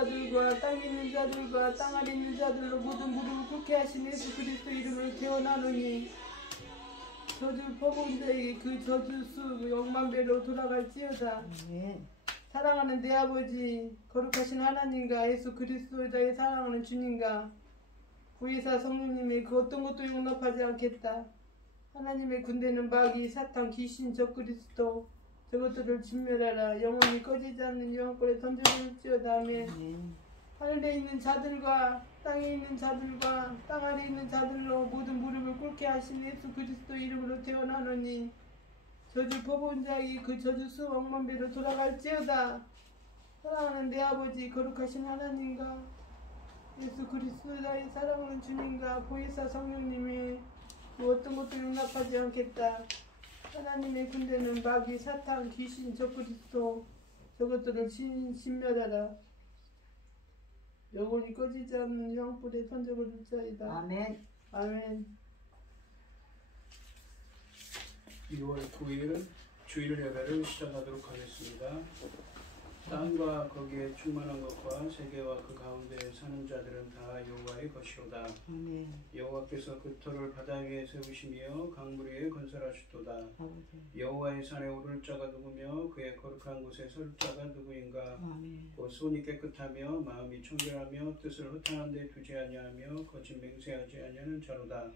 자들과 땅에 있는 자들과 땅 아래 있는 자들로 모든 무릎을 꿇게 하신 예수 그리스도 이름으로 태어나노니 저주 퍼본 자에게 그 저주 수 6만 배로 돌아갈지어다. 사랑하는 내 아버지 거룩하신 하나님과 예수 그리스도의 사랑하는 주님과 구의사 성령님의 그 어떤 것도 용납하지 않겠다. 하나님의 군대는 마귀, 사탄, 귀신, 적그리스도 저것들을 진멸하라. 영원히 꺼지지 않는 영혼불에 던져줄지어다. 아멘. 하늘에 있는 자들과 땅에 있는 자들과 땅 아래 있는 자들로 모든 무릎을 꿇게 하신 예수 그리스도 이름으로 태어나노니 저주 퍼본 자에게 그 저주 수 6만 배로 돌아갈지어다. 사랑하는 내 아버지 거룩하신 하나님과 예수 그리스도의 사랑하는 주님과 보혜사 성령님이 그 어떤 것도 용납하지 않겠다. 하나님의 군대는 마귀, 사탄, 귀신, 적그리스도 저것들을 진멸하라. 영원히 꺼지지 않는 영불에 던져버릴 자이다. 아멘. 아멘. 2월 9일 주일 예배를 시작하도록 하겠습니다. 땅과 거기에 충만한 것과 세계와 그 가운데 사는 자들은 다 여호와의 것이로다. 여호와께서 그 터를 바다 위에 세우시며 강물 위에 건설하셨도다. 여호와의 산에 오를 자가 누구며 그의 거룩한 곳에 설 자가 누구인가. 곧 손이 깨끗하며 마음이 청결하며 뜻을 허탄한 데 두지 아니하며 거짓 맹세하지 아니하는 자로다.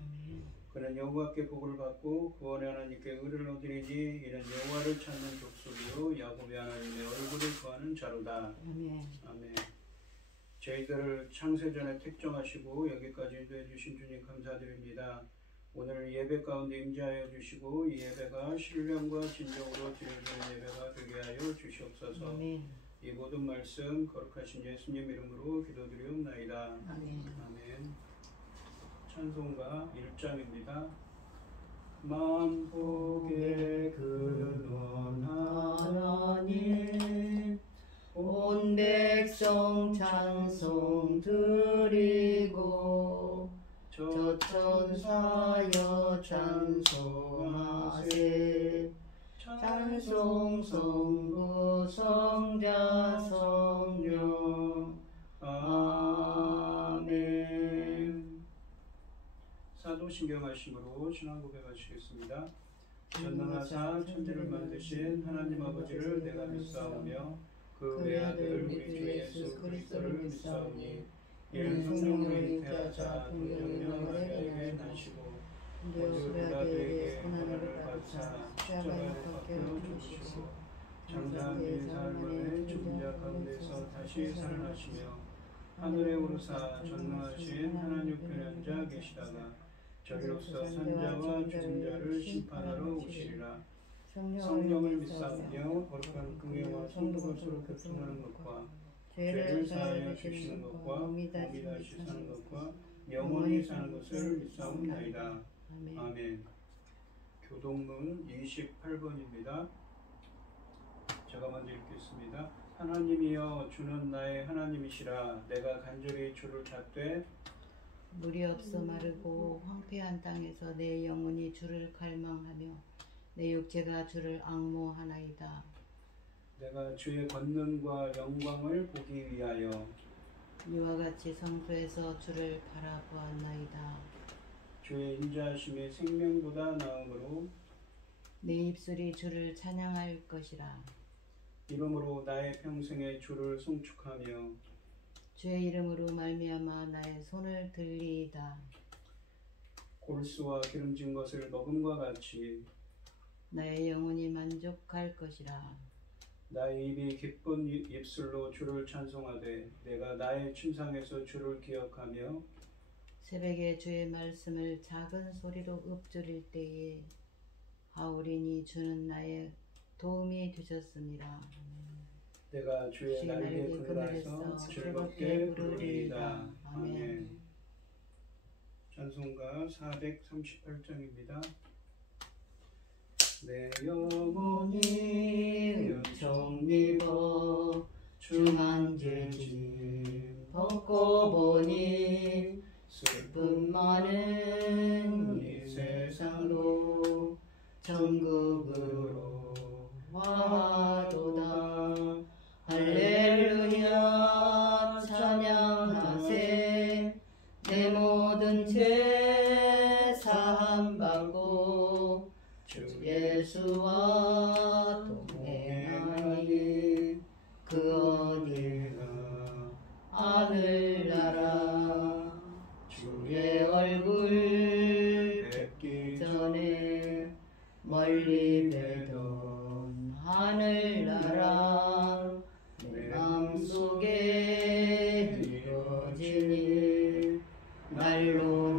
그는 여호와께 복을 받고 구원의 하나님께 의를 얻으리니 이는 여호와를 찾는 족속이요 야곱의 하나님의 얼굴을 구하는 자로다. 아멘. 저희들을 창세전에 택정하시고 여기까지 인도해 주신 주님 감사드립니다. 오늘 예배 가운데 임재하여 주시고 이 예배가 신령과 진정으로 드려지는 예배가 되게 하여 주시옵소서. 아멘. 이 모든 말씀 거룩하신 예수님 이름으로 기도드리옵나이다. 아멘. 찬송가 1장입니다. 만복의 근원 하나님 온 백성 찬송 드리고 저 천사여 찬송하세. 찬송 성부 성자 성령 아멘. 사도신경 말씀으로 신앙 고백하시겠습니다. 전능하사 천지를 만드신 하나님 아버지를 내가 믿사오며 그 외아들 우리 주 예수 그리스도를 믿사오니 이는 성령으로 잉태하사 동정녀 마리아에게 나시고 본디오 빌라도에게 고난을 받으사 십자가에 박혀 죽으시고 장사한 사흘 만에 죽은 자 가운데서 다시 살아나시며 하늘에 오르사 전능하신 하나님 편한 자 계시다가 저희로서 산자와 죽은 자를 심판하러 오시리라. 성령을 믿사오며 거룩한 공예와 성도가 서로 교통하는 것과 죄를 사하여 주시는 것과 몸이 다시 사는 것과 영원히 사는 것을 믿사옵나이다. 아멘. 교동문 28번입니다. 제가 먼저 읽겠습니다. 하나님이여 주는 나의 하나님이시라. 내가 간절히 주를 찾되 물이 없어 마르고 황폐한 땅에서 내 영혼이 주를 갈망하며 내 육체가 주를 앙모하나이다. 내가 주의 권능과 영광을 보기 위하여 이와 같이 성소에서 주를 바라보았나이다. 주의 인자하심이 생명보다 나음으로 내 입술이 주를 찬양할 것이라. 이름으로 나의 평생에 주를 송축하며 주의 이름으로 말미암아 나의 손을 들리이다. 골수와 기름진 것을 먹음과 같이 나의 영혼이 만족할 것이라. 나의 입이 기쁜 입술로 주를 찬송하되 내가 나의 침상에서 주를 기억하며 새벽에 주의 말씀을 작은 소리로 읊조릴 때에 하오리니 주는 나의 도움이 되셨습니다. 내가 주의 날개 그늘에서 즐겁게 부르리이다. 아멘. 찬송가 438장입니다. 내 영혼이 은총입어 중한 죄짐 벗고 보니 슬픔 많은 이 세상도 천국으로 와도다. 할렐루야 하늘나라 내 마음속에 이루어지니 날로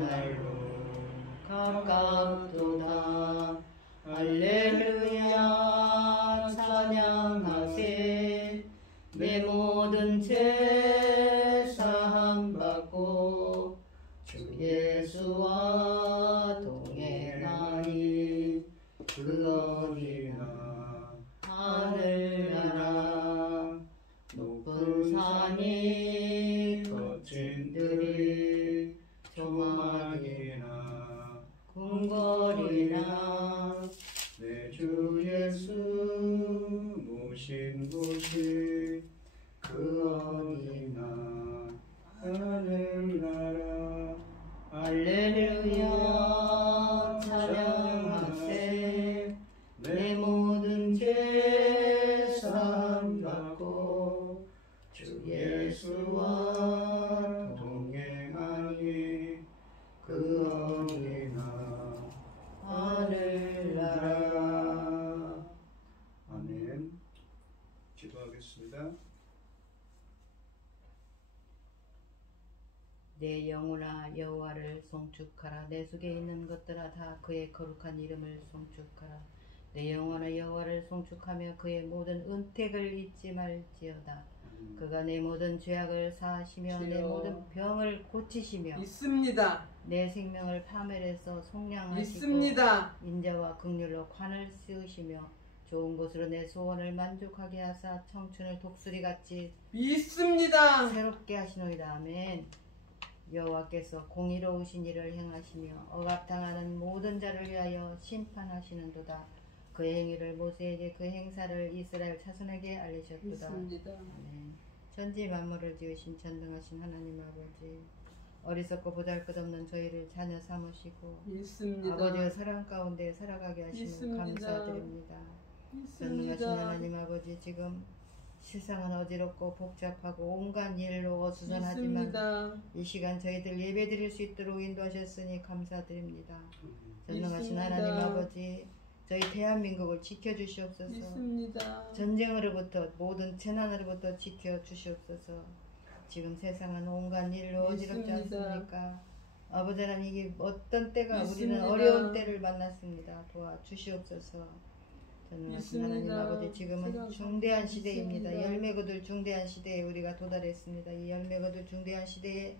가깝도다. 할렐루야 찬양하세. 내 모든 죄 사함받고 주 예수와 동행하니 그 어디나 하늘나라 높은 산이 거친 들이 조막이나 궁궐이나 내 주 예수 모신 곳이 그 어디나 하늘나라. 할렐루야 찬양하세. 내 모든 죄 사함받고 주 예수와 동행하니 그 어디나 하늘나라. 아멘. 기도하겠습니다. 내 영혼아 여호와를 송축하라. 내 속에 있는 것들아 다 그의 거룩한 이름을 송축하라. 내 영혼아 여호와를 송축하며 그의 모든 은택을 잊지 말지어다. 그가 내 모든 죄악을 사하시며 내 주여. 모든 병을 고치시며 있습니다. 내 생명을 파멸해서 속량하시고 있습니다. 인자와 긍휼로 관을 씌우시며 좋은 곳으로 내 소원을 만족하게 하사 청춘을 독수리같이 있습니다. 새롭게 하시노이다. 아멘. 여호와께서 공의로우신 일을 행하시며 억압당하는 모든 자를 위하여 심판하시는도다. 그의 행위를 모세에게 그 행사를 이스라엘 자손에게 알리셨도다. 있습니다. 아멘. 천지 만물을 지으신 전능하신 하나님 아버지, 어리석고 보잘것없는 저희를 자녀 삼으시고 있습니다. 아버지의 사랑 가운데 살아가게 하시는 있습니다. 감사드립니다. 전능하신 있습니다. 하나님 아버지, 지금 세상은 어지럽고 복잡하고 온갖 일로 어수선하지만 있습니다. 이 시간 저희들 예배 드릴 수 있도록 인도하셨으니 감사드립니다. 전능하신 있습니다. 하나님 아버지, 저희 대한민국을 지켜주시옵소서. 있습니다. 전쟁으로부터 모든 재난으로부터 지켜주시옵소서. 지금 세상은 온갖 일로 어지럽지 있습니다. 않습니까? 아버지 하나님, 이게 어떤 때가 우리는 있습니다. 어려운 때를 만났습니다. 도와주시옵소서. 전능하신 하나님 있습니다. 아버지, 지금은 제가 중대한 시대입니다. 있습니다. 열매 거둘 중대한 시대에 우리가 도달했습니다. 이 열매 거둘 중대한 시대에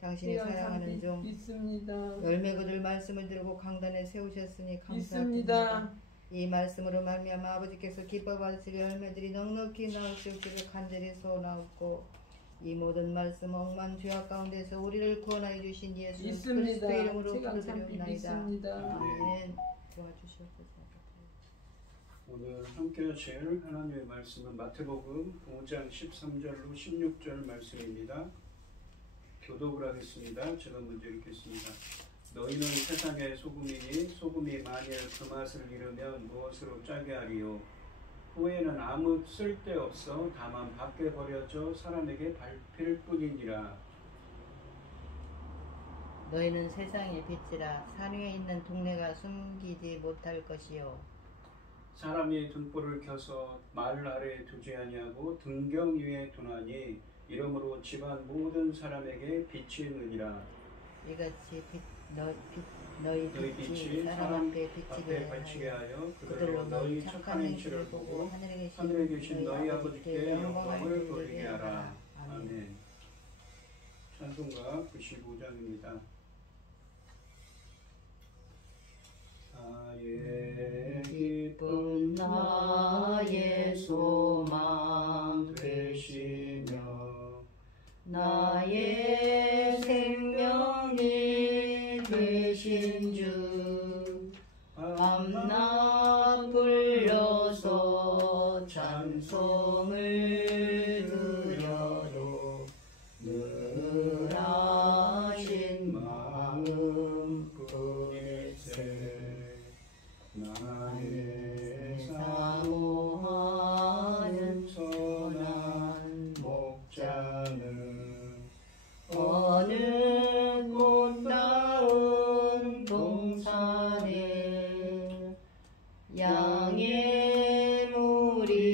당신이 제가 사랑하는 종 있습니다. 열매 거둘 말씀을 들고 강단에 세우셨으니 감사드립니다. 있습니다. 이 말씀으로 말미암아 아버지께서 기뻐 받으실 열매들이 넉넉히 나올 수 있기를 간절히 소원하옵고, 이 모든 말씀 억만 죄악 가운데서 우리를 구원하여 주신 예수 있습니다. 그리스도의 이름으로 제가 참 부르짖나이다. 믿습니다. 아멘. 도와주시옵소서. 오늘 함께 하실 하나님의 말씀은 마태복음 5장 13절로 16절 말씀입니다. 교독을 하겠습니다. 제가 먼저 읽겠습니다. 너희는 세상의 소금이니 소금이 만일 그 맛을 잃으면 무엇으로 짜게 하리요? 후에는 아무 쓸데없어 다만 밖에 버려져 사람에게 밟힐 뿐이니라. 너희는 세상의 빛이라. 산 위에 있는 동네가 숨기지 못할 것이요, 사람이 등불을 켜서 말 아래에 두지 아니하고 등경 위에 두나니 이러므로 집안 모든 사람에게 빛이 느니라. 이같이 너희 빛이 사람 앞에 비치게 하여 그들로 너희 착한 행실을 보고 하늘에 계신 너희 아버지께 영광을 돌리게 하라. 아멘. 찬송가 95장입니다. 나의 기쁨 나의 소망 되시며 나의 생명이 되신 주 밤낮 불러서 찬송을 드려도 늘 하신 마음 뿐일세. 나의 사모하는 선한 목자는 어느 꽃다운 동산에 양의 물이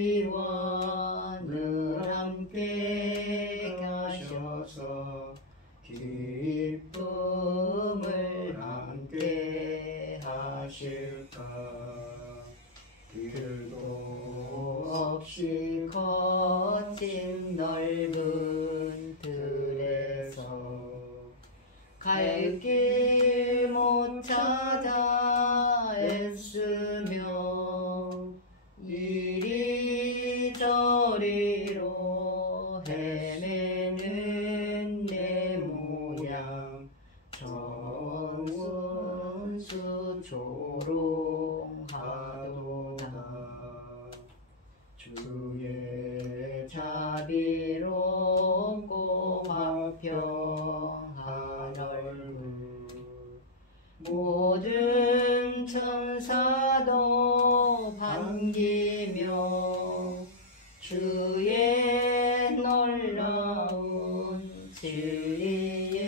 주의 자비롭고 화평한 얼굴 모든 천사도 반기며 주의 놀라운 진리의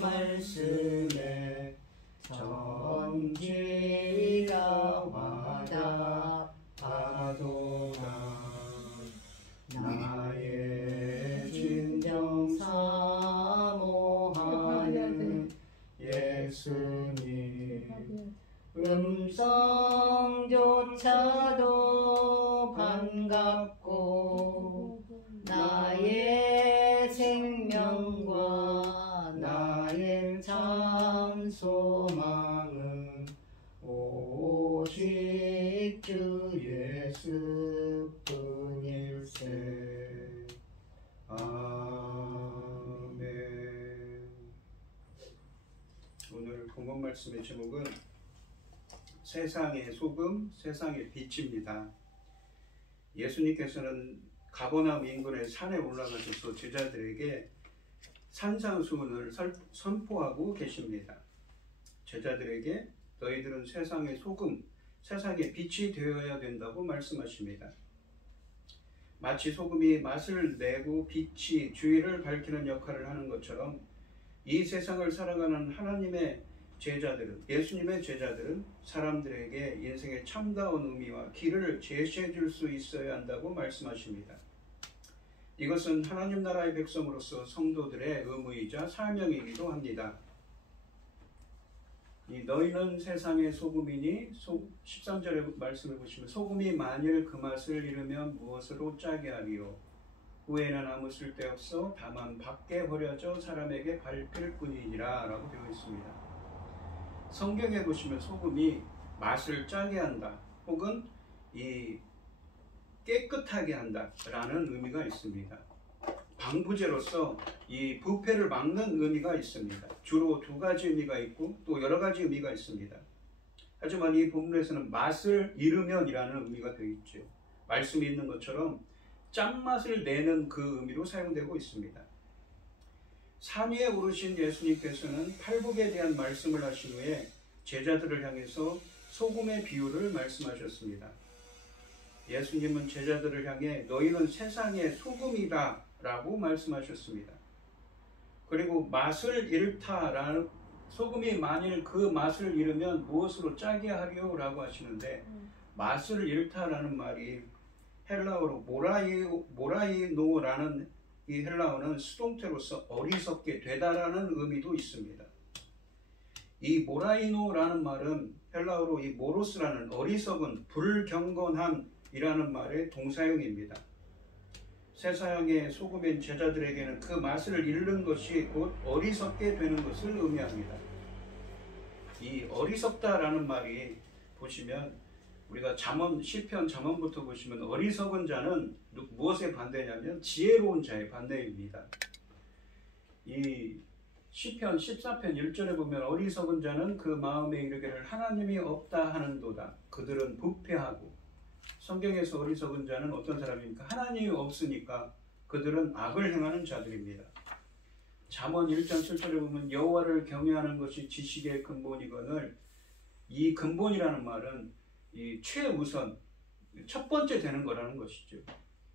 말씀에 정지가 와닿아도다. 나의 진정 사모하는 예수님 음성조차도 반갑고 나의 생명과 나의 참 소망은 오직 주 예수뿐일세. 아멘. 오늘 본문 말씀의 제목은 세상의 소금, 세상의 빛입니다. 예수님께서는 가버나움 인근의 산에 올라가셔서 제자들에게 산상수훈을 선포하고 계십니다. 제자들에게 너희들은 세상의 소금, 세상의 빛이 되어야 된다고 말씀하십니다. 마치 소금이 맛을 내고 빛이 주위를 밝히는 역할을 하는 것처럼 이 세상을 살아가는 하나님의 제자들은, 예수님의 제자들은 사람들에게 인생의 참다운 의미와 길을 제시해 줄 수 있어야 한다고 말씀하십니다. 이것은 하나님 나라의 백성으로서 성도들의 의무이자 사명이기도 합니다. 너희는 세상의 소금이니 13절의 말씀을 보시면 소금이 만일 그 맛을 잃으면 무엇으로 짜게 하리요. 후에는 아무 쓸데없어 다만 밖에 버려져 사람에게 밟힐 뿐이니라 라고 되어 있습니다. 성경에 보시면 소금이 맛을 짜게 한다 혹은 깨끗하게 한다 라는 의미가 있습니다. 방부제로서 이 부패를 막는 의미가 있습니다. 주로 두 가지 의미가 있고 또 여러 가지 의미가 있습니다. 하지만 이 본문에서는 맛을 잃으면 이라는 의미가 되어 있죠. 말씀이 있는 것처럼 짠맛을 내는 그 의미로 사용되고 있습니다. 산 위에 오르신 예수님께서는 팔복에 대한 말씀을 하신 후에 제자들을 향해서 소금의 비유를 말씀하셨습니다. 예수님은 제자들을 향해 너희는 세상의 소금이다 라고 말씀하셨습니다. 그리고 맛을 잃다라는, 소금이 만일 그 맛을 잃으면 무엇으로 짜게 하리요 라고 하시는데, 맛을 잃다라는 말이 헬라어로 모라이노라는 이 헬라어는 수동태로서 어리석게 되다라는 의미도 있습니다. 이 모라이노라는 말은 헬라어로 이 모로스라는 어리석은, 불경건함이라는 말의 동사형입니다. 세상의 소금인 제자들에게는 그 맛을 잃는 것이 곧 어리석게 되는 것을 의미합니다. 이 어리석다라는 말이 보시면 우리가 시편 잠언부터 보시면 어리석은 자는 무엇에 반대냐면 지혜로운 자의 반대입니다. 이 시편 14편 1절에 보면 어리석은 자는 그 마음에 이르기를 하나님이 없다 하는도다. 그들은 부패하고. 성경에서 어리석은 자는 어떤 사람입니까? 하나님이 없으니까 그들은 악을 행하는 자들입니다. 잠언 1장 7절에 보면 여호와를 경외하는 것이 지식의 근본이거늘, 이 근본이라는 말은 이 최우선, 첫 번째 되는 거라는 것이죠.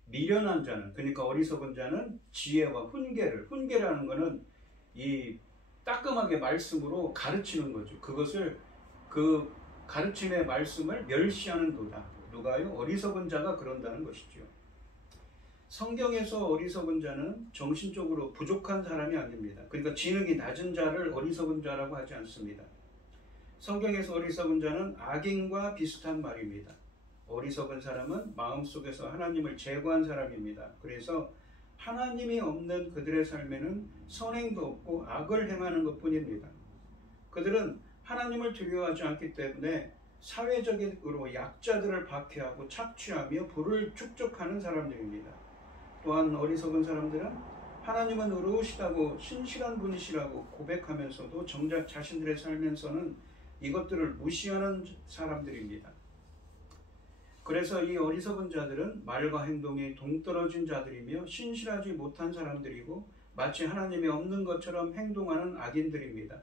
미련한 자는, 그러니까 어리석은 자는 지혜와 훈계라는 것은 이 따끔하게 말씀으로 가르치는 거죠. 그것을, 그 가르침의 말씀을 멸시하는 도다. 누가요? 어리석은 자가 그런다는 것이죠. 성경에서 어리석은 자는 정신적으로 부족한 사람이 아닙니다. 그러니까 지능이 낮은 자를 어리석은 자라고 하지 않습니다. 성경에서 어리석은 자는 악인과 비슷한 말입니다. 어리석은 사람은 마음속에서 하나님을 제거한 사람입니다. 그래서 하나님이 없는 그들의 삶에는 선행도 없고 악을 행하는 것뿐입니다. 그들은 하나님을 두려워하지 않기 때문에 사회적으로 약자들을 박해하고 착취하며 부를 축적하는 사람들입니다. 또한 어리석은 사람들은 하나님은 의로우시다고 신실한 분이시라고 고백하면서도 정작 자신들의 삶에서는 이것들을 무시하는 사람들입니다. 그래서 이 어리석은 자들은 말과 행동이 동떨어진 자들이며 신실하지 못한 사람들이고 마치 하나님이 없는 것처럼 행동하는 악인들입니다.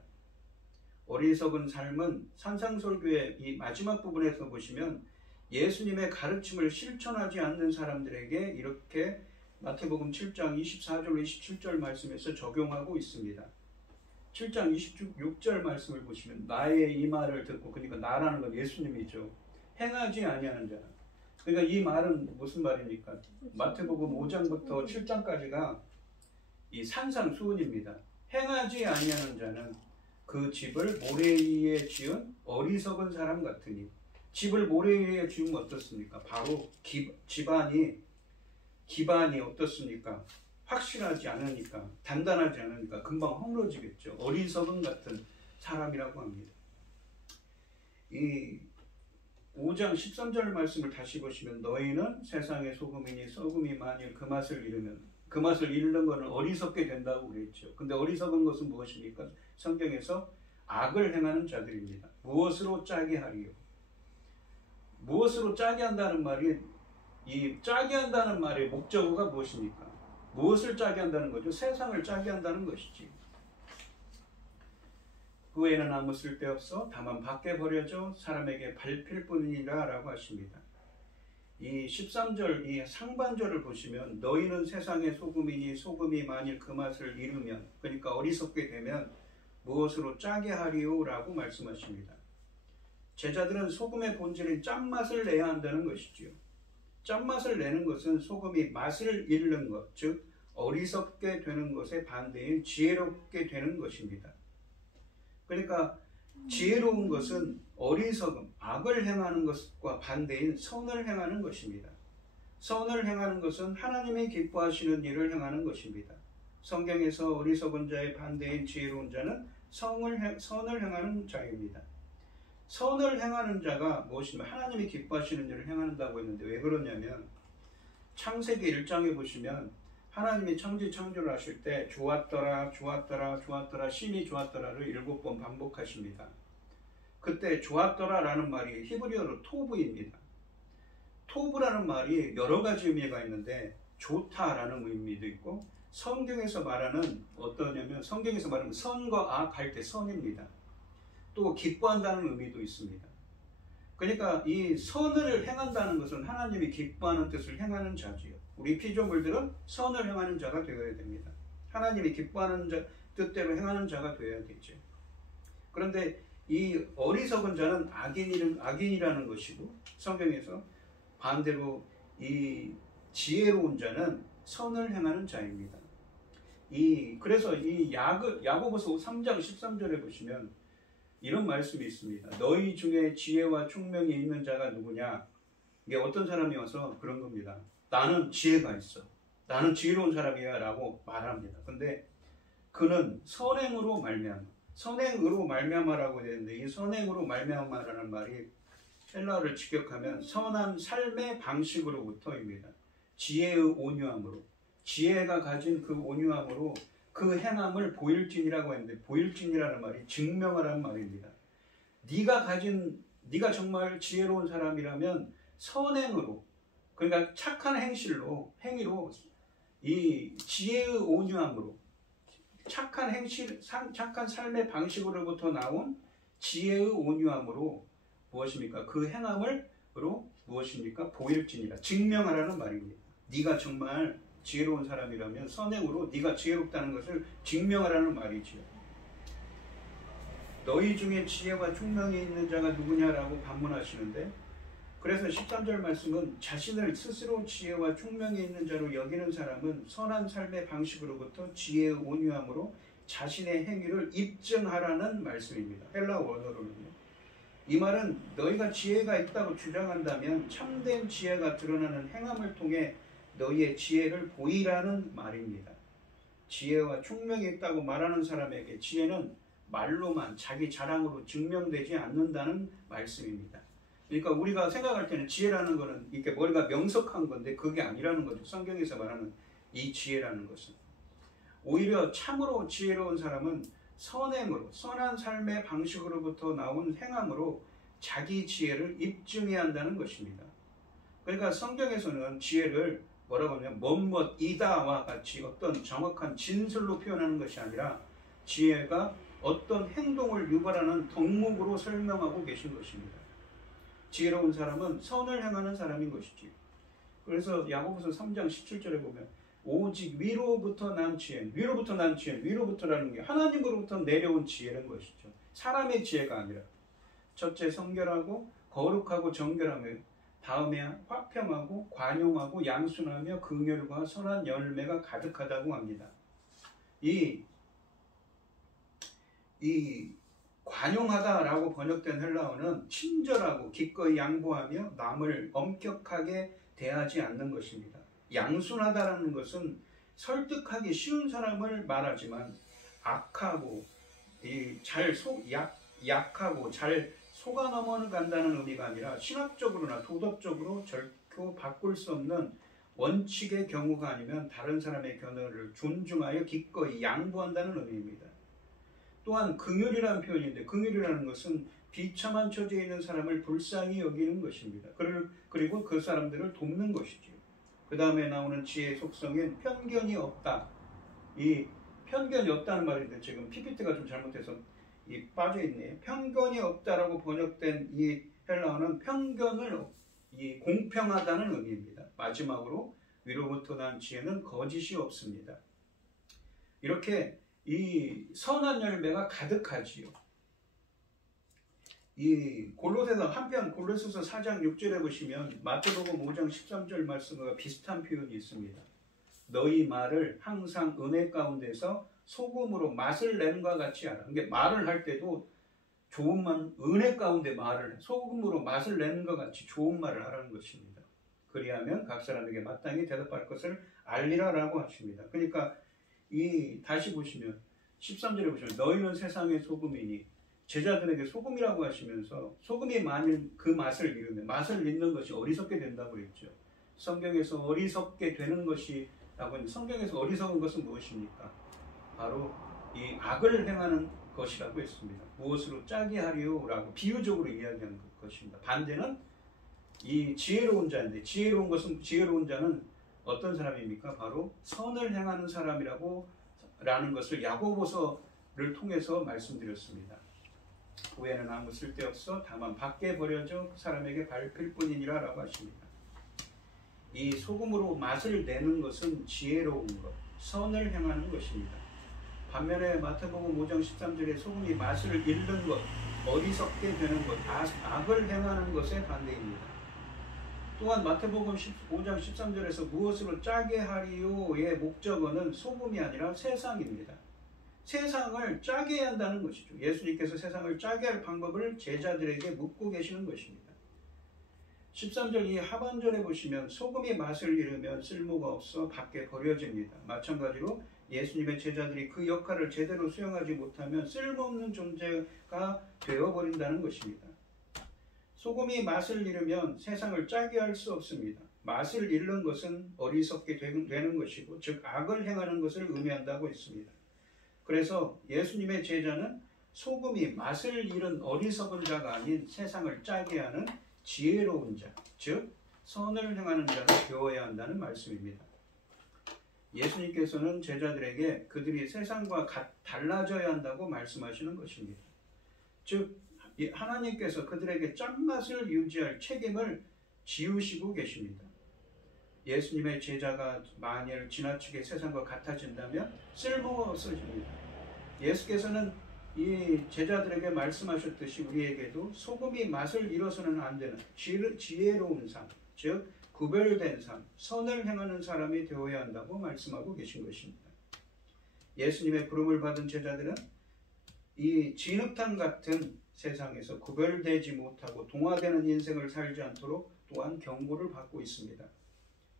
어리석은 삶은 산상설교의 이 마지막 부분에서 보시면 예수님의 가르침을 실천하지 않는 사람들에게 이렇게 마태복음 7장 24절 27절 말씀에서 적용하고 있습니다. 7장 26절 말씀을 보시면 나의 이 말을 듣고, 그러니까 나라는 건 예수님이죠. 행하지 아니하는 자는. 그러니까 이 말은 무슨 말입니까? 마태복음 5장부터 7장까지가 이 산상수훈입니다. 행하지 아니하는 자는 그 집을 모래 위에 지은 어리석은 사람 같으니. 집을 모래 위에 지으면 어떻습니까? 바로 기반이 어떻습니까? 확실하지 않으니까, 단단하지 않으니까 금방 허물어지겠죠. 어리석은 같은 사람이라고 합니다. 이 5장 13절 말씀을 다시 보시면 너희는 세상의 소금이니 소금이 만일 그 맛을 잃으면, 그 맛을 잃는 것은 어리석게 된다고 그랬죠. 근데 어리석은 것은 무엇입니까? 성경에서 악을 행하는 자들입니다. 무엇으로 짜게 하리요? 무엇으로 짜게 한다는 말이, 이 짜게 한다는 말의 목적어가 무엇입니까? 무엇을 짜게 한다는 거죠? 세상을 짜게 한다는 것이지. 그 외에는 아무 쓸데없어 다만 밖에 버려져 사람에게 밟힐 뿐이라 라고 하십니다. 이 13절 이 상반절을 보시면 너희는 세상의 소금이니 소금이 만일 그 맛을 잃으면, 그러니까 어리석게 되면 무엇으로 짜게 하리요? 라고 말씀하십니다. 제자들은 소금의 본질인 짠맛을 내야 한다는 것이지요. 짠맛을 내는 것은 소금이 맛을 잃는 것, 즉 어리석게 되는 것의 반대인 지혜롭게 되는 것입니다. 그러니까 지혜로운 것은 어리석음, 악을 행하는 것과 반대인 선을 행하는 것입니다. 선을 행하는 것은 하나님이 기뻐하시는 일을 행하는 것입니다. 성경에서 어리석은 자의 반대인 지혜로운 자는 선을 행하는 자입니다. 선을 행하는 자가 무엇이냐면 하나님이 기뻐하시는 일을 행한다고 했는데 왜 그러냐면 창세기 1장에 보시면 하나님이 천지 창조를 하실 때 좋았더라 좋았더라 좋았더라 심히 좋았더라를 7번 반복하십니다. 그때 좋았더라 라는 말이 히브리어로 토브입니다. 토브라는 말이 여러 가지 의미가 있는데 좋다라는 의미도 있고, 성경에서 말하는 어떠냐면 성경에서 말하는 선과 악 할 때 선입니다. 또 기뻐한다는 의미도 있습니다. 그러니까 이 선을 행한다는 것은 하나님이 기뻐하는 뜻을 행하는 자지요. 우리 피조물들은 선을 행하는 자가 되어야 됩니다. 하나님이 기뻐하는 뜻대로 행하는 자가 되어야 되죠. 그런데 이 어리석은 자는 악인이라는 것이고, 성경에서 반대로 이 지혜로운 자는 선을 행하는 자입니다. 그래서 이 야고보서 3장 13절에 보시면 이런 말씀이 있습니다. 너희 중에 지혜와 총명이 있는 자가 누구냐? 이게 어떤 사람이 와서 그런 겁니다. 나는 지혜가 있어. 나는 지혜로운 사람이야 라고 말합니다. 근데 그는 선행으로 말미암아. 선행으로 말미암아라고 되는데 이 선행으로 말미암아라는 말이 헬라어를 직역하면 선한 삶의 방식으로부터입니다. 지혜의 온유함으로. 지혜가 가진 그 온유함으로 그 행함을 보일진이라고 했는데, 보일진이라는 말이 증명하라는 말입니다. 네가 정말 지혜로운 사람이라면 선행으로, 그러니까 착한 행위로 이 지혜의 온유함으로, 착한 삶의 방식으로부터 나온 지혜의 온유함으로 무엇입니까? 그 행함으로 무엇입니까? 보일진이라, 증명하라는 말입니다. 네가 정말 지혜로운 사람이라면 선행으로 네가 지혜롭다는 것을 증명하라는 말이지요. 너희 중에 지혜와 총명이 있는 자가 누구냐라고 반문하시는데, 그래서 13절 말씀은 자신을 스스로 지혜와 총명이 있는 자로 여기는 사람은 선한 삶의 방식으로부터 지혜의 온유함으로 자신의 행위를 입증하라는 말씀입니다. 헬라 원어로는요. 이 말은 너희가 지혜가 있다고 주장한다면 참된 지혜가 드러나는 행함을 통해 너희의 지혜를 보이라는 말입니다. 지혜와 총명이 있다고 말하는 사람에게 지혜는 말로만 자기 자랑으로 증명되지 않는다는 말씀입니다. 그러니까 우리가 생각할 때는 지혜라는 것은 이렇게 머리가 명석한 건데 그게 아니라는 거죠. 성경에서 말하는 이 지혜라는 것은. 오히려 참으로 지혜로운 사람은 선행으로, 선한 삶의 방식으로부터 나온 행함으로 자기 지혜를 입증해야 한다는 것입니다. 그러니까 성경에서는 지혜를 뭐라고 하냐면 뭐뭐이다와 같이 어떤 정확한 진술로 표현하는 것이 아니라 지혜가 어떤 행동을 유발하는 덕목으로 설명하고 계신 것입니다. 지혜로운 사람은 선을 행하는 사람인 것이지. 그래서 야고보서 3장 17절에 보면 오직 위로부터 난 지혜, 위로부터 난 지혜, 위로부터라는 게 하나님으로부터 내려온 지혜는 것이죠. 사람의 지혜가 아니라. 첫째 성결하고 거룩하고 정결하며 다음에 화평하고 관용하고 양순하며 긍휼과 선한 열매가 가득하다고 합니다. 이 관용하다라고 번역된 헬라어는 친절하고 기꺼이 양보하며 남을 엄격하게 대하지 않는 것입니다. 양순하다라는 것은 설득하기 쉬운 사람을 말하지만 악하고 약하고 잘 속아 넘어간다는 의미가 아니라 신학적으로나 도덕적으로 결코 바꿀 수 없는 원칙의 경우가 아니면 다른 사람의 견해를 존중하여 기꺼이 양보한다는 의미입니다. 또한 긍휼이라는 표현인데 긍휼이라는 것은 비참한 처지에 있는 사람을 불쌍히 여기는 것입니다. 그리고 그 사람들을 돕는 것이지요. 그 다음에 나오는 지혜의 속성인 편견이 없다. 이 편견이 없다는 말인데 지금 PPT가 좀 잘못해서 빠져있네요. 편견이 없다라고 번역된 이 헬라어는 편견을 공평하다는 의미입니다. 마지막으로 위로부터 난 지혜는 거짓이 없습니다. 이렇게 이 선한 열매가 가득하지요. 이 골로새서 한편 골로새서 4장 6절에 보시면 마태복음 5장 13절 말씀과 비슷한 표현이 있습니다. 너희 말을 항상 은혜 가운데서 소금으로 맛을 낸과 같이 하라. 그러니까 말을 할 때도 좋은 말, 은혜 가운데 말을 소금으로 맛을 내는 것 같이 좋은 말을 하라는 것입니다. 그리하면 각 사람에게 마땅히 대답할 것을 알리라라고 하십니다. 그러니까 다시 보시면 13절에 보시면 너희는 세상의 소금이니 제자들에게 소금이라고 하시면서 소금이 만일 그 맛을 잃으면 맛을 잃는 것이 어리석게 된다고 했죠. 성경에서 어리석게 되는 것이라고 했는데 성경에서 어리석은 것은 무엇입니까? 바로 이 악을 행하는 것이라고 했습니다. 무엇으로 짜게 하리요라고 비유적으로 이야기한 것입니다. 반대는 이 지혜로운 자인데 지혜로운 자는 어떤 사람입니까? 바로 선을 행하는 사람이라는 것을 야고보서를 통해서 말씀드렸습니다. 후에는 아무 쓸데없어 다만 밖에 버려져 사람에게 밟힐 뿐이니라 라고 하십니다. 이 소금으로 맛을 내는 것은 지혜로운 것, 선을 행하는 것입니다. 반면에 마태복음 5장 13절에 소금이 맛을 잃는 것, 어리석게 되는 것, 악을 행하는 것에 반대입니다. 또한 마태복음 5장 13절에서 무엇으로 짜게 하리요의 목적어는 소금이 아니라 세상입니다. 세상을 짜게 해야 한다는 것이죠. 예수님께서 세상을 짜게 할 방법을 제자들에게 묻고 계시는 것입니다. 13절 이 하반절에 보시면 소금이 맛을 잃으면 쓸모가 없어 밖에 버려집니다. 마찬가지로 예수님의 제자들이 그 역할을 제대로 수행하지 못하면 쓸모없는 존재가 되어버린다는 것입니다. 소금이 맛을 잃으면 세상을 짜게 할 수 없습니다. 맛을 잃는 것은 어리석게 되는 것이고 즉 악을 행하는 것을 의미한다고 했습니다. 그래서 예수님의 제자는 소금이 맛을 잃은 어리석은 자가 아닌 세상을 짜게 하는 지혜로운 자, 즉 선을 행하는 자가 되어야 한다는 말씀입니다. 예수님께서는 제자들에게 그들이 세상과 달라져야 한다고 말씀하시는 것입니다. 즉 하나님께서 그들에게 짠맛을 유지할 책임을 지우시고 계십니다. 예수님의 제자가 만일 지나치게 세상과 같아진다면 쓸모가 없어집니다. 예수께서는 이 제자들에게 말씀하셨듯이 우리에게도 소금이 맛을 잃어서는 안 되는 지혜로운 삶, 즉 구별된 삶, 선을 행하는 사람이 되어야 한다고 말씀하고 계신 것입니다. 예수님의 부름을 받은 제자들은 이 진흙탕 같은 세상에서 구별되지 못하고 동화되는 인생을 살지 않도록 또한 경고를 받고 있습니다.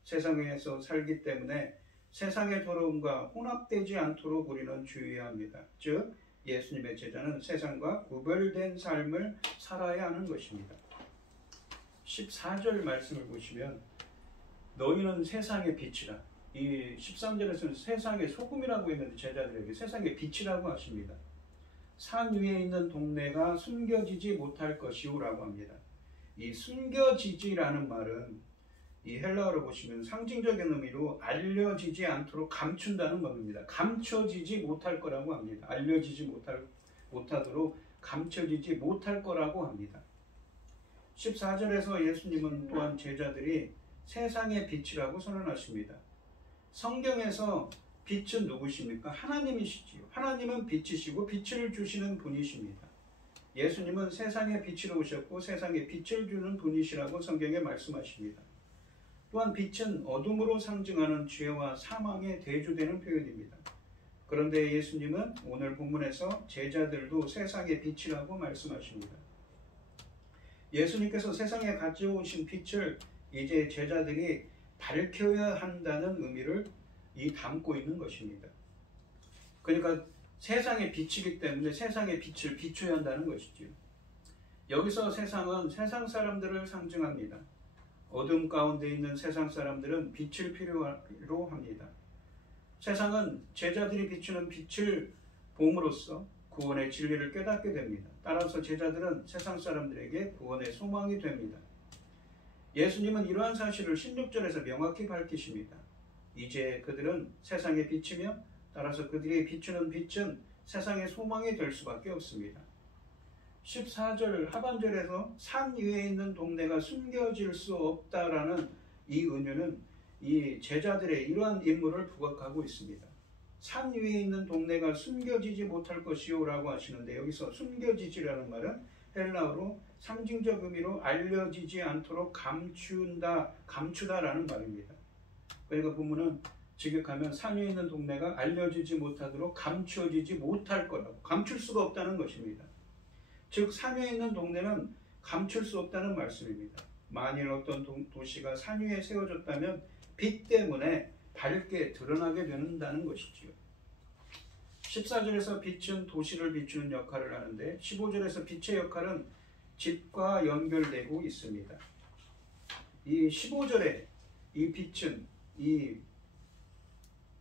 세상에서 살기 때문에 세상의 더러움과 혼합되지 않도록 우리는 주의해야 합니다. 즉 예수님의 제자는 세상과 구별된 삶을 살아야 하는 것입니다. 14절 말씀을 보시면 너희는 세상의 빛이라. 이 13절에서는 세상의 소금이라고 했는데 제자들에게 세상의 빛이라고 하십니다. 산 위에 있는 동네가 숨겨지지 못할 것이오라고 합니다. 이 숨겨지지라는 말은 이 헬라어로 보시면 상징적인 의미로 알려지지 않도록 감춘다는 겁니다. 감춰지지 못할 거라고 합니다. 알려지지 못하도록 감춰지지 못할 거라고 합니다. 14절에서 예수님은 또한 제자들이 세상의 빛이라고 선언하십니다. 성경에서 빛은 누구십니까? 하나님이시지요. 하나님은 빛이시고 빛을 주시는 분이십니다. 예수님은 세상의 빛으로 오셨고 세상에 빛을 주는 분이시라고 성경에 말씀하십니다. 또한 빛은 어둠으로 상징하는 죄와 사망에 대조되는 표현입니다. 그런데 예수님은 오늘 본문에서 제자들도 세상의 빛이라고 말씀하십니다. 예수님께서 세상에 가져오신 빛을 이제 제자들이 밝혀야 한다는 의미를 담고 있는 것입니다. 그러니까 세상의 빛이기 때문에 세상의 빛을 비춰야 한다는 것이지요. 여기서 세상은 세상 사람들을 상징합니다. 어둠 가운데 있는 세상 사람들은 빛을 필요로 합니다. 세상은 제자들이 비추는 빛을 봄으로써 구원의 진리를 깨닫게 됩니다. 따라서 제자들은 세상 사람들에게 구원의 소망이 됩니다. 예수님은 이러한 사실을 16절에서 명확히 밝히십니다. 이제 그들은 세상의 빛이며 따라서 그들이 비추는 빛은 세상의 소망이 될 수밖에 없습니다. 14절 하반절에서 산 위에 있는 동네가 숨겨질 수 없다라는 이 은유는 이 제자들의 이러한 임무를 부각하고 있습니다. 산 위에 있는 동네가 숨겨지지 못할 것이요 라고 하시는데 여기서 숨겨지지라는 말은 헬라어로 상징적 의미로 알려지지 않도록 감추다라는 말입니다. 그러니까 본문은 직역하면 산 위에 있는 동네가 알려지지 못하도록 감추어지지 못할 거라고, 감출 수가 없다는 것입니다. 즉 산 위에 있는 동네는 감출 수 없다는 말씀입니다. 만일 어떤 도시가 산 위에 세워졌다면 빛 때문에 밝게 드러나게 된다는 것이지요. 14절에서 빛은 도시를 비추는 역할을 하는데 15절에서 빛의 역할은 집과 연결되고 있습니다. 이 15절에 이 빛은 이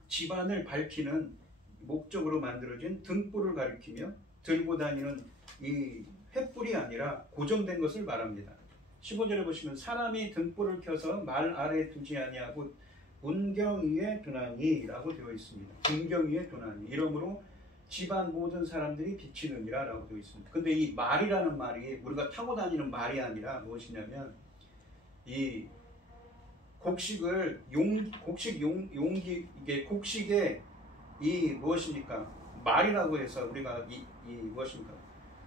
집안을 밝히는 목적으로 만들어진 등불을 가리키며 들고 다니는 이 횃불이 아니라 고정된 것을 말합니다. 15절에 보시면 사람이 등불을 켜서 말 아래 두지 아니하고 운경 위에 두나니 라고 되어 있습니다. 운경 위에 두나니 이러므로 집안 모든 사람들이 비치느니라 라고 되어 있습니다. 근데 이 말이라는 말이 우리가 타고 다니는 말이 아니라 무엇이냐면 이 곡식을 곡식에 이 무엇입니까? 말이라고 해서 우리가 이 무엇입니까?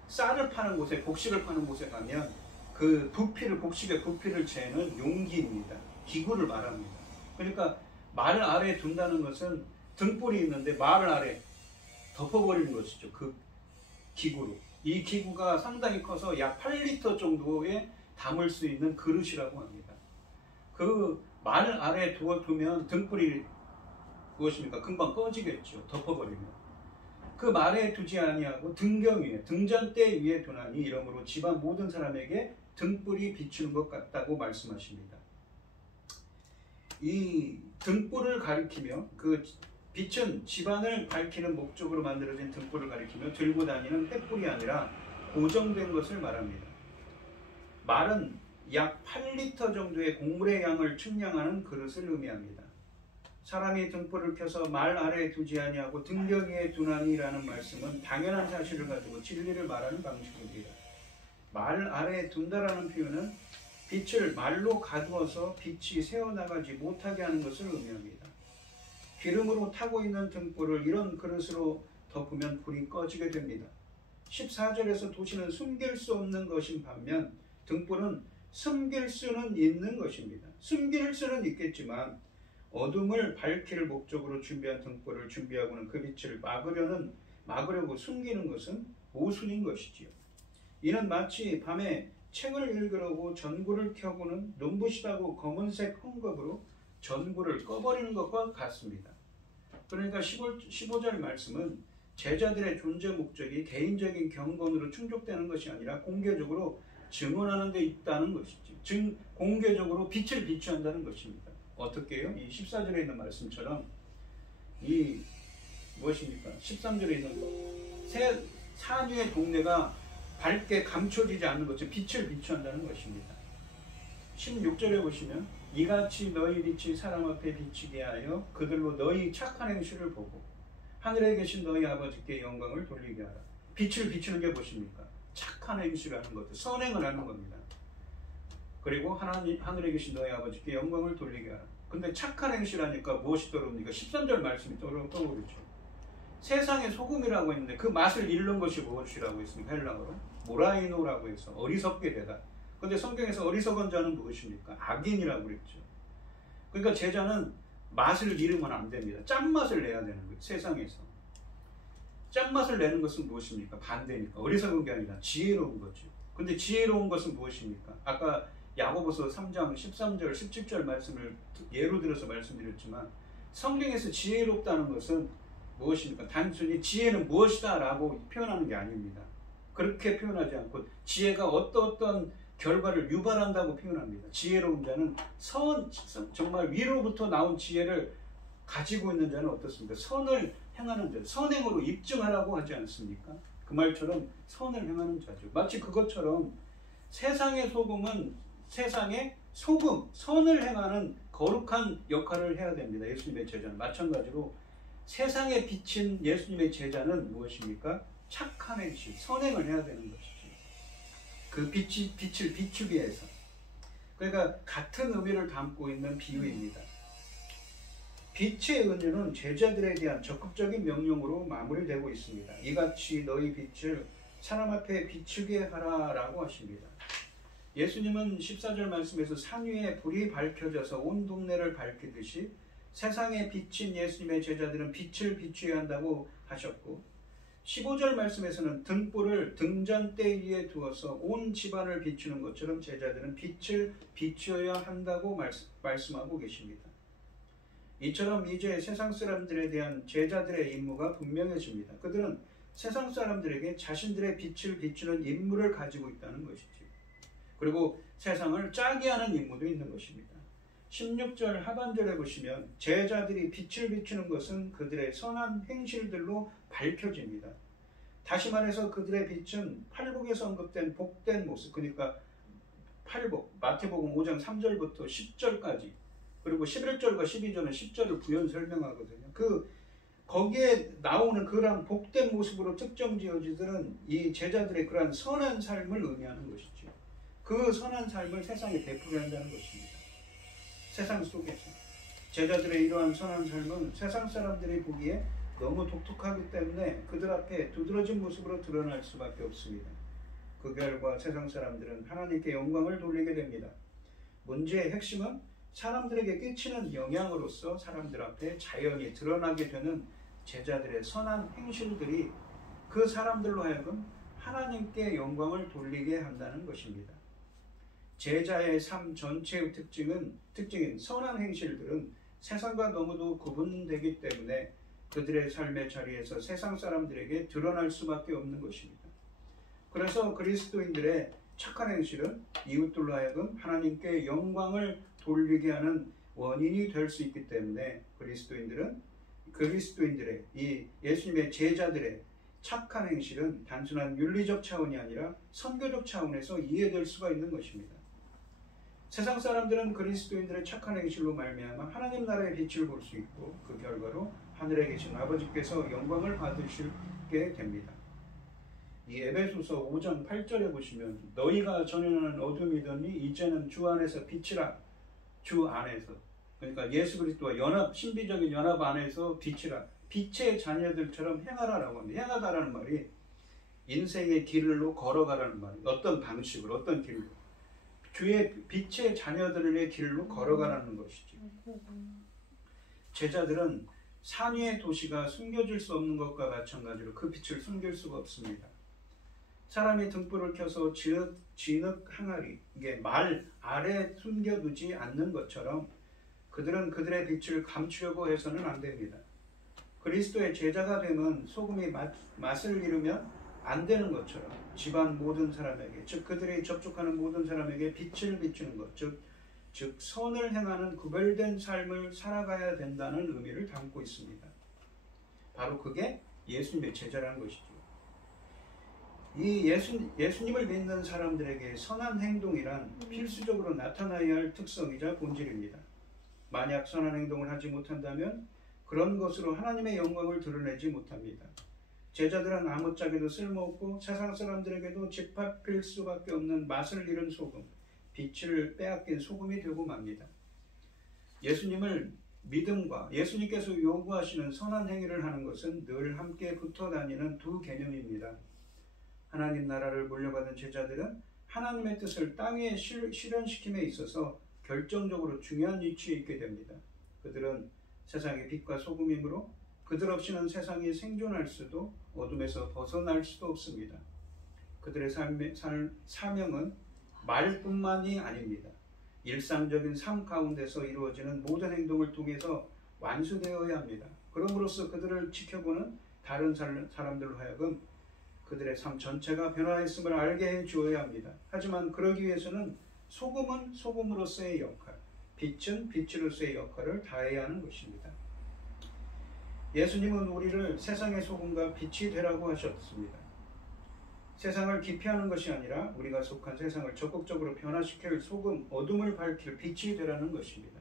쌀을 파는 곳에 곡식을 파는 곳에 가면 그 곡식의 부피를 재는 용기입니다. 기구를 말합니다. 그러니까 말을 아래에 둔다는 것은 등불이 있는데 말을 아래 덮어버리는 것이죠. 그 기구로. 이 기구가 상당히 커서 약 8리터 정도에 담을 수 있는 그릇이라고 합니다. 그 말 아래에 두면 등불이 무엇입니까? 금방 꺼지겠죠. 덮어버리면. 그 말에 두지 아니하고 등경 위에, 등잔대 위에 두나니 이러므로 집안 모든 사람에게 등불이 비추는 것 같다고 말씀하십니다. 이 등불을 가리키며 그 빛은 집안을 밝히는 목적으로 만들어진 등불을 가리키며 들고 다니는 횃불이 아니라 고정된 것을 말합니다. 말은 약 8리터 정도의 곡물의 양을 측량하는 그릇을 의미합니다. 사람이 등불을 켜서 말 아래에 두지 아니하고 등경 위에 두나니라는 말씀은 당연한 사실을 가지고 진리를 말하는 방식입니다. 말 아래에 둔다라는 표현은 빛을 말로 가두어서 빛이 새어나가지 못하게 하는 것을 의미합니다. 기름으로 타고 있는 등불을 이런 그릇으로 덮으면 불이 꺼지게 됩니다. 14절에서 도시는 숨길 수 없는 것인 반면 등불은 숨길 수는 있는 것입니다. 숨길 수는 있겠지만 어둠을 밝힐 목적으로 준비한 등불을 준비하고는 그 빛을 막으려고 숨기는 것은 모순인 것이지요. 이는 마치 밤에 책을 읽으려고 전구를 켜고는 눈부시다고 검은색 헝겊으로 전구를 꺼버리는 것과 같습니다. 그러니까 15절 말씀은 제자들의 존재 목적이 개인적인 경건으로 충족되는 것이 아니라 공개적으로 증언하는 데 있다는 것이죠. 공개적으로 빛을 비추한다는 것입니다. 어떻게요? 이 14절에 있는 말씀처럼 이 무엇입니까? 13절에 있는 산 위의 동네가 밝게 감춰지지 않는 것을 빛을 비추한다는 것입니다. 16절에 보시면 이같이 너희 빛이 사람 앞에 비치게 하여 그들로 너희 착한 행실을 보고 하늘에 계신 너희 아버지께 영광을 돌리게 하라. 빛을 비추는 게 무엇입니까? 착한 행실을 하는 것들, 선행을 하는 겁니다. 그리고 하늘에 계신 너희 아버지께 영광을 돌리게 하라. 근데 착한 행실 하니까 무엇이 떠오릅니까? 13절 말씀이 떠오르죠. 세상의 소금이라고 했는데 그 맛을 잃는 것이 무엇이라고 했습니까? 헬라어로 모라이노라고 해서 어리석게 되다. 근데 성경에서 어리석은 자는 무엇입니까? 악인이라고 그랬죠. 그러니까 제자는 맛을 잃으면 안 됩니다. 짠맛을 내야 되는 거예요. 세상에서. 짠맛을 내는 것은 무엇입니까? 반대니까. 어리석은 게 아니라 지혜로운 거죠. 근데 지혜로운 것은 무엇입니까? 아까 야고보서 3장 13절 17절 말씀을 예로 들어서 말씀드렸지만 성경에서 지혜롭다는 것은 무엇입니까? 단순히 지혜는 무엇이다 라고 표현하는 게 아닙니다. 그렇게 표현하지 않고 지혜가 어떤 결과를 유발한다고 표현합니다. 지혜로운 자는 정말 위로부터 나온 지혜를 가지고 있는 자는 어떻습니까? 선을 행하는 자, 선행으로 입증하라고 하지 않습니까? 그 말처럼 선을 행하는 자죠. 마치 그것처럼 세상의 소금은 세상의 소금, 선을 행하는 거룩한 역할을 해야 됩니다. 예수님의 제자는 마찬가지로 세상에 비친 예수님의 제자는 무엇입니까? 착한 행실, 선행을 해야 되는 것이죠. 그 빛을 비추기 위해서. 그러니까 같은 의미를 담고 있는 비유입니다. 빛의 은유는 제자들에 대한 적극적인 명령으로 마무리되고 있습니다. 이같이 너희 빛을 사람 앞에 비추게 하라라고 하십니다. 예수님은 14절 말씀에서 산 위에 불이 밝혀져서 온 동네를 밝히듯이 세상에 비친 예수님의 제자들은 빛을 비추어야 한다고 하셨고 15절 말씀에서는 등불을 등잔대 위에 두어서 온 집안을 비추는 것처럼 제자들은 빛을 비추어야 한다고 말씀하고 계십니다. 이처럼 이제 세상 사람들에 대한 제자들의 임무가 분명해집니다. 그들은 세상 사람들에게 자신들의 빛을 비추는 임무를 가지고 있다는 것이죠. 그리고 세상을 짜게 하는 임무도 있는 것입니다. 16절 하반절에 보시면 제자들이 빛을 비추는 것은 그들의 선한 행실들로 밝혀집니다. 다시 말해서 그들의 빛은 팔복에서 언급된 복된 모습, 그러니까 팔복, 마태복음 5장 3절부터 10절까지 그리고 11절과 12절은 10절을 부연 설명하거든요. 거기에 나오는 그러한 복된 모습으로 특정 지어지들은 이 제자들의 그러한 선한 삶을 의미하는 것이죠. 그 선한 삶을 세상에 베풀어야 한다는 것입니다. 세상 속에서 제자들의 이러한 선한 삶은 세상 사람들이 보기에 너무 독특하기 때문에 그들 앞에 두드러진 모습으로 드러날 수밖에 없습니다. 그 결과 세상 사람들은 하나님께 영광을 돌리게 됩니다. 문제의 핵심은 사람들에게 끼치는 영향으로서 사람들 앞에 자연히 드러나게 되는 제자들의 선한 행실들이 그 사람들로 하여금 하나님께 영광을 돌리게 한다는 것입니다. 제자의 삶 전체의 특징인 선한 행실들은 세상과 너무도 구분되기 때문에 그들의 삶의 자리에서 세상 사람들에게 드러날 수밖에 없는 것입니다. 그래서 그리스도인들의 착한 행실은 이웃들로 하여금 하나님께 영광을 돌리게 하는 원인이 될 수 있기 때문에 그리스도인들의 이 예수님의 제자들의 착한 행실은 단순한 윤리적 차원이 아니라 선교적 차원에서 이해될 수가 있는 것입니다. 세상 사람들은 그리스도인들의 착한 행실로 말미암아 하나님 나라의 빛을 볼 수 있고 그 결과로 하늘에 계신 아버지께서 영광을 받으시게 됩니다. 이 에베소서 5장 8절에 보시면 너희가 전에는 어둠이더니 이제는 주 안에서 빛이라. 주 안에서, 그러니까 예수 그리스도와 신비적인 연합 안에서 빛이라. 빛의 자녀들처럼 행하라라고 합니다. 행하다라는 말이 인생의 길로 걸어가라는 말이에요. 어떤 방식으로, 어떤 길로. 주의 빛의 자녀들의 길로 걸어가라는 것이죠. 제자들은 산 위의 도시가 숨겨질 수 없는 것과 마찬가지로 그 빛을 숨길 수가 없습니다. 사람이 등불을 켜서 진흙 항아리, 이게 말 아래 숨겨두지 않는 것처럼 그들은 그들의 빛을 감추려고 해서는 안 됩니다. 그리스도의 제자가 되면 소금이 맛을 잃으면 안 되는 것처럼 집안 모든 사람에게, 즉 그들이 접촉하는 모든 사람에게 빛을 비추는 것, 즉 선을 행하는 구별된 삶을 살아가야 된다는 의미를 담고 있습니다. 바로 그게 예수님의 제자라는 것이죠. 이 예수님을 믿는 사람들에게 선한 행동이란 필수적으로 나타나야 할 특성이자 본질입니다. 만약 선한 행동을 하지 못한다면 그런 것으로 하나님의 영광을 드러내지 못합니다. 제자들은 아무짝에도 쓸모없고 세상 사람들에게도 짓밟힐 수밖에 없는 맛을 잃은 소금, 빛을 빼앗긴 소금이 되고 맙니다. 예수님을 믿음과 예수님께서 요구하시는 선한 행위를 하는 것은 늘 함께 붙어 다니는 두 개념입니다. 하나님 나라를 물려받은 제자들은 하나님의 뜻을 땅 위에 실현시킴에 있어서 결정적으로 중요한 위치에 있게 됩니다. 그들은 세상의 빛과 소금이므로 그들 없이는 세상이 생존할 수도 어둠에서 벗어날 수도 없습니다. 그들의 사명은 말뿐만이 아닙니다. 일상적인 삶 가운데서 이루어지는 모든 행동을 통해서 완수되어야 합니다. 그럼으로써 그들을 지켜보는 다른 사람들로 하여금 그들의 삶 전체가 변화했음을 알게 해 주어야 합니다. 하지만 그러기 위해서는 소금은 소금으로서의 역할, 빛은 빛으로서의 역할을 다해야 하는 것입니다. 예수님은 우리를 세상의 소금과 빛이 되라고 하셨습니다. 세상을 기피하는 것이 아니라 우리가 속한 세상을 적극적으로 변화시킬 소금, 어둠을 밝힐 빛이 되라는 것입니다.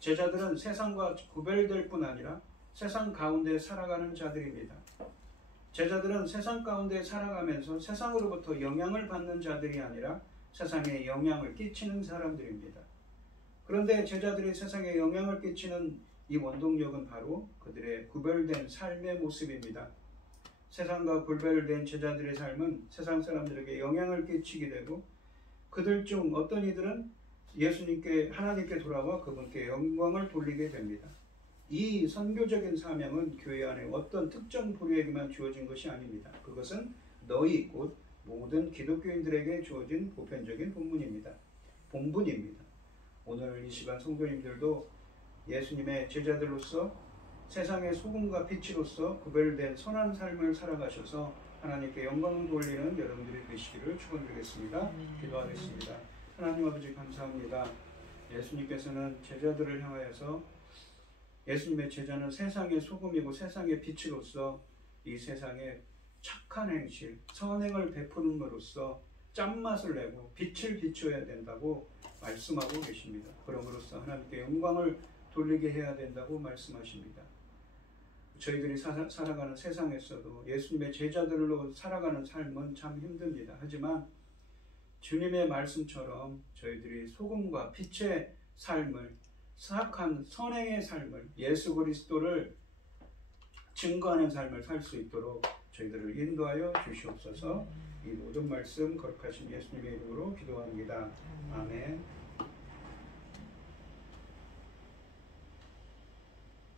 제자들은 세상과 구별될 뿐 아니라 세상 가운데 살아가는 자들입니다. 제자들은 세상 가운데 살아가면서 세상으로부터 영향을 받는 자들이 아니라 세상에 영향을 끼치는 사람들입니다. 그런데 제자들이 세상에 영향을 끼치는 이 원동력은 바로 그들의 구별된 삶의 모습입니다. 세상과 구별된 제자들의 삶은 세상 사람들에게 영향을 끼치게 되고 그들 중 어떤 이들은 하나님께 돌아와 그분께 영광을 돌리게 됩니다. 이 선교적인 사명은 교회 안에 어떤 특정 부류에게만 주어진 것이 아닙니다. 그것은 너희 곧 모든 기독교인들에게 주어진 보편적인 본분입니다. 오늘 이 시간 성도님들도 예수님의 제자들로서 세상의 소금과 빛으로서 구별된 선한 삶을 살아가셔서 하나님께 영광을 돌리는 여러분들이 되시기를 축원드리겠습니다. 기도하겠습니다. 하나님 아버지 감사합니다. 예수님께서는 제자들을 향하여서 예수님의 제자는 세상의 소금이고 세상의 빛으로서 이 세상에 착한 행실, 선행을 베푸는으로써 짠맛을 내고 빛을 비춰야 된다고 말씀하고 계십니다. 그럼으로써 하나님께 영광을 돌리게 해야 된다고 말씀하십니다. 저희들이 살아가는 세상에서도 예수님의 제자들로 살아가는 삶은 참 힘듭니다. 하지만 주님의 말씀처럼 저희들이 소금과 빛의 삶을, 사악한 선행의 삶을, 예수 그리스도를 증거하는 삶을 살 수 있도록 저희들을 인도하여 주시옵소서. 이 모든 말씀 거룩하신 예수님의 이름으로 기도합니다. 아멘.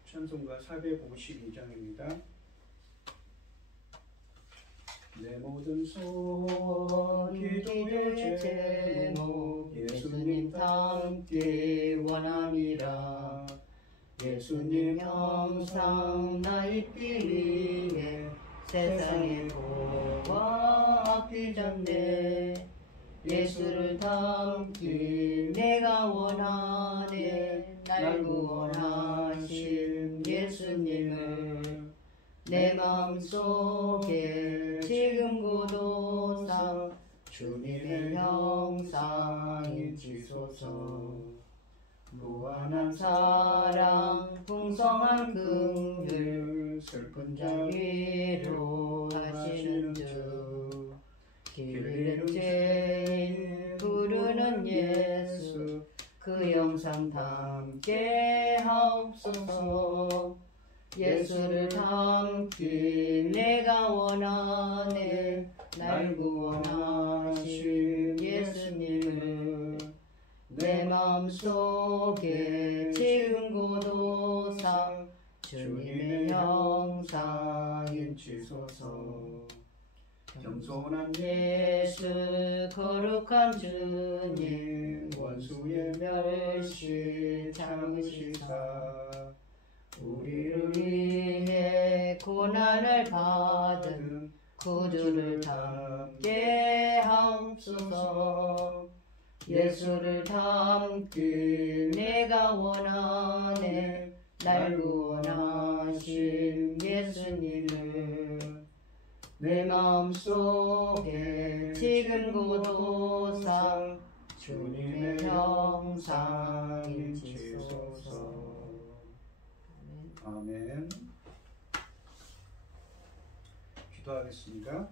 찬송가 452장입니다. 내 모든 손 기도의 제목 예수님 닮기 원함이라. 예수님 형상 나 입기 위해 세상의 보와 앞이 졌네. 예수를 닮기 내가 원하네. 날 구원하신 예수님을 내 마음속에 지금 고도사 주님의 형상인 지소서. 무한한 사랑 풍성한 긍휼 슬픈 자 위로 하시는 주. 길 잃은 죄인 부르는 예수 그 영상 담게 하옵소서. 예수를 닮기 내가 원하네. 날 구원하신 예수님을 내 마음속에 지은 고도상 주님의 형상인 지소서. 겸손한 예수 거룩한 주님 원수의 멸시 참으시사 우리를 위해 고난을 받은 구주를 닮게 하옵소서. 예수를 닮기 내가 원하네. 날 구원하신 예수님을 내 마음속에 지금보다 주님의 형상이시소서. 아멘. 기도하겠습니다.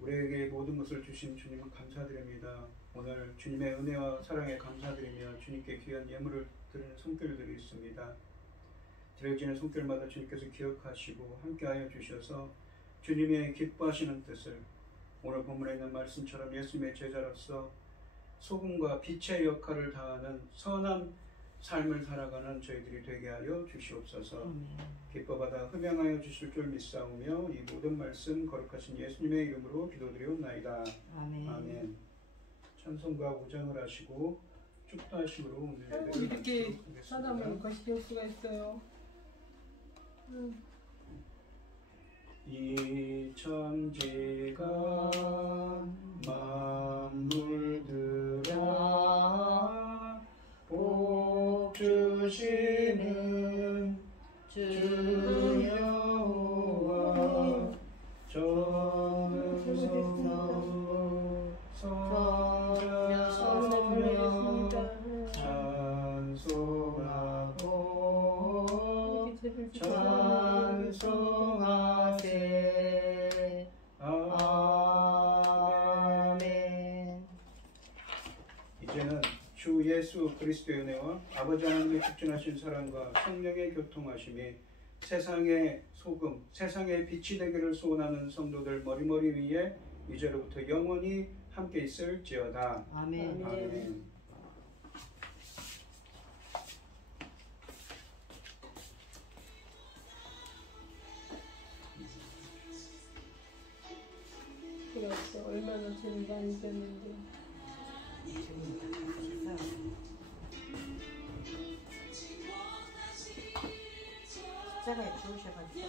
우리에게 모든 것을 주신 주님은 감사드립니다. 오늘 주님의 은혜와 사랑에 감사드리며 주님께 귀한 예물을 드리는 손길들이 있습니다. 드려지는 손길마다 주님께서 기억하시고 함께하여 주셔서 주님의 기뻐하시는 뜻을 오늘 본문에 있는 말씀처럼 예수님의 제자로서 소금과 빛의 역할을 다하는 선한 삶을 살아가는 저희들이 되게 하여 주시옵소서. 기뻐받아 흠양하여 주실 줄 믿사오며 이 모든 말씀 거룩하신 예수님의 이름으로 기도드리옵나이다. 아멘. 아멘. 찬송가 5장을 하시고 축도하시므로 오늘 예배를 이렇게 마치도록 하겠습니다. 사람을 거시킬 수가 있어요. 이 천지가 만물들아 복 주시는 주 여호와 정성으로 성자하며 찬송하고 찬송하세. 아멘. 이제는 주 예수 그리스도의 은혜와 아버지 하나님의 직진하신 사랑과 성령의 교통하심이 세상의 소금, 세상의 빛이 되기를 소원하는 성도들 머리머리 위에 이제로부터 영원히 함께 있을지어다. 아멘. 아멘. 그렇죠. 얼마나 죄를 많이 졌는데. 십자가에 죽으셔가지고